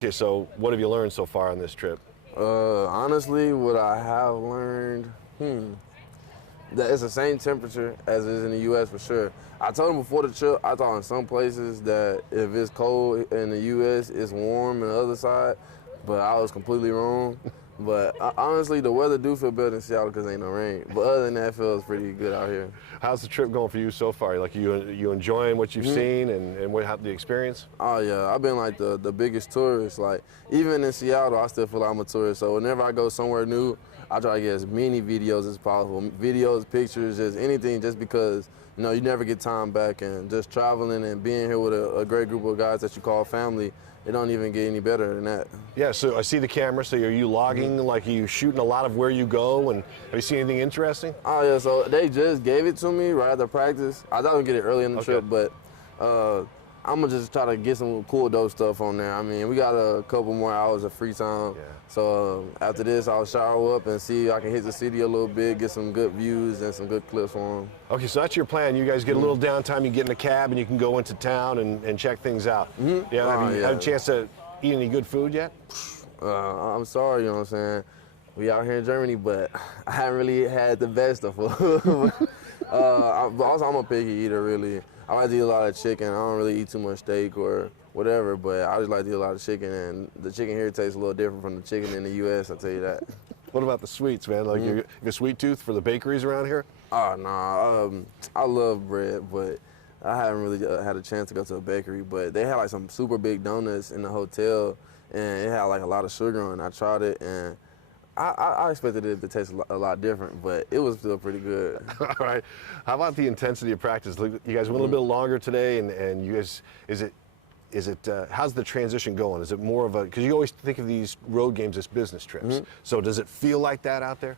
Okay, so what have you learned so far on this trip? Honestly, what I have learned, that it's the same temperature as it is in the U.S. for sure. I told him before the trip, I thought in some places that if it's cold in the U.S., it's warm on the other side, but I was completely wrong. But honestly, the weather do feel better in Seattle because ain't no rain. But other than that, it feels pretty good out here. How's the trip going for you so far? Like you enjoying what you've seen and what the experience? Oh yeah, I've been like the biggest tourist. Like even in Seattle, I still feel like I'm a tourist. So whenever I go somewhere new, I try to get as many videos as possible. Videos, pictures, just anything, just because you never get time back, and just traveling and being here with a great group of guys that you call family, it don't even get any better than that. Yeah, so I see the camera. So are you logging? Like, are you shooting a lot of where you go? And have you seen anything interesting? Oh yeah, so they just gave it to me right after practice. I thought I'd get it early in the trip, but I'm gonna just try to get some cool dope stuff on there. I mean, we got a couple more hours of free time. Yeah. So after this, I'll shower up and see if I can hit the city a little bit, get some good views and some good clips for them. Okay, so that's your plan. You guys get a little downtime. You get in a cab and you can go into town and check things out. Yeah, have you had a chance to eat any good food yet? I'm sorry, you know what I'm saying? We out here in Germany, but I haven't really had the best of food. But also, I'm a picky eater, really. I like to eat a lot of chicken. I don't really eat too much steak or whatever, but I just like to eat a lot of chicken, and the chicken here tastes a little different from the chicken in the U.S., I'll tell you that. What about the sweets, man? Like, you a sweet tooth for the bakeries around here? Oh, no. I love bread, but I haven't really had a chance to go to a bakery, but they had like some super big donuts in the hotel, and it had like a lot of sugar on it. I tried it, and I expected it to taste a lot different, but it was still pretty good. All right. How about the intensity of practice? You guys went a little bit longer today, and you guys, how's the transition going? Is it more of because you always think of these road games as business trips. So does it feel like that out there?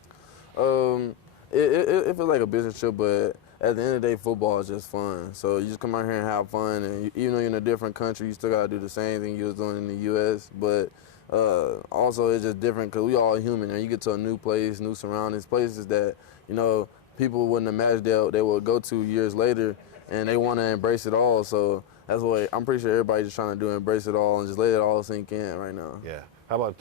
It feels like a business trip, but at the end of the day, football is just fun. So you just come out here and have fun, and even though you're in a different country, you still got to do the same thing you was doing in the U.S., but also, it's just different because we all human, and you get to a new place, new surroundings, places that people wouldn't imagine they would go to years later, and they want to embrace it all. So that's what I'm pretty sure everybody's just trying to do, embrace it all and just let it all sink in right now. Yeah. How about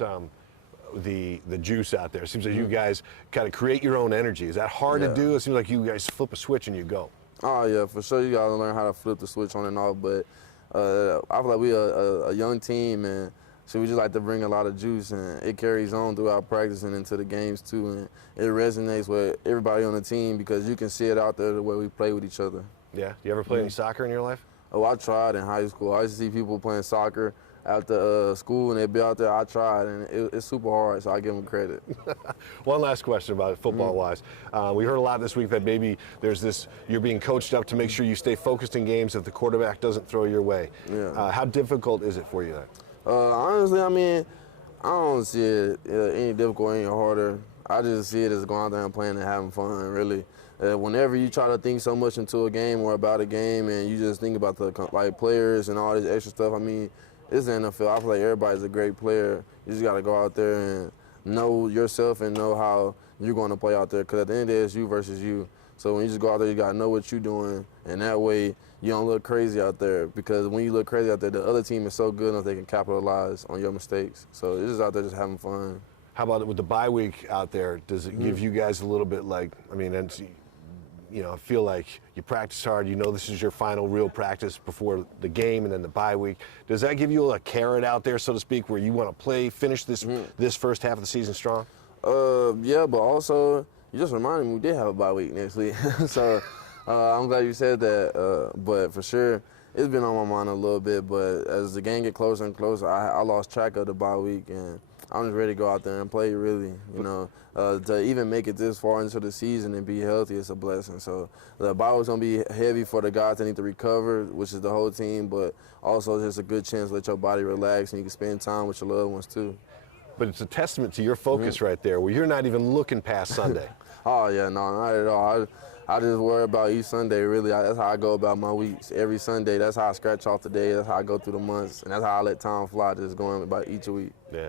the juice out there? It seems like you guys kind of create your own energy. Is that hard to do? It seems like you guys flip a switch and you go. Oh yeah, for sure. You gotta learn how to flip the switch on and off. But I feel like we're a young team, and so we just like to bring a lot of juice, and it carries on throughout practice and into the games too, and it resonates with everybody on the team because you can see it out there the way we play with each other. Yeah. You ever play any soccer in your life? Oh, I tried in high school. I used to see people playing soccer after school, and they'd be out there. I tried, and it's super hard, so I give them credit. One last question about it, football-wise. We heard a lot this week that maybe you're being coached up to make sure you stay focused in games if the quarterback doesn't throw your way. Yeah. How difficult is it for you then? Honestly, I mean, I don't see it any difficult, any harder. I just see it as going out there and playing and having fun, really. Whenever you try to think so much into a game or about a game, and you just think about the players and all this extra stuff, I mean, it's the NFL. I feel like everybody's a great player. You just got to go out there and know yourself and know how you're going to play out there, because at the end of the day, it's you versus you. So when you just go out there, you got to know what you're doing, and that way you don't look crazy out there, because when you look crazy out there, the other team is so good enough they can capitalize on your mistakes. So it's just out there just having fun. How about with the bye week out there? Does it give you guys a little bit I feel like you practice hard, this is your final real practice before the game and then the bye week. Does that give you a carrot out there, so to speak, where you want to finish this first half of the season strong? Yeah, but also, you just reminded me we did have a bye week next week. So I'm glad you said that. But for sure, it's been on my mind a little bit. But as the game get closer and closer, I lost track of the bye week, and I'm just ready to go out there and play, really. To even make it this far into the season and be healthy is a blessing. So the bye week's going to be heavy for the guys that need to recover, which is the whole team, but also just a good chance to let your body relax and you can spend time with your loved ones too. But it's a testament to your focus right there, where you're not even looking past Sunday. Oh, yeah, no, not at all. I just worry about each Sunday, really. That's how I go about my weeks. Every Sunday, that's how I scratch off the day. That's how I go through the months. And that's how I let time fly, just going about each week. Yeah.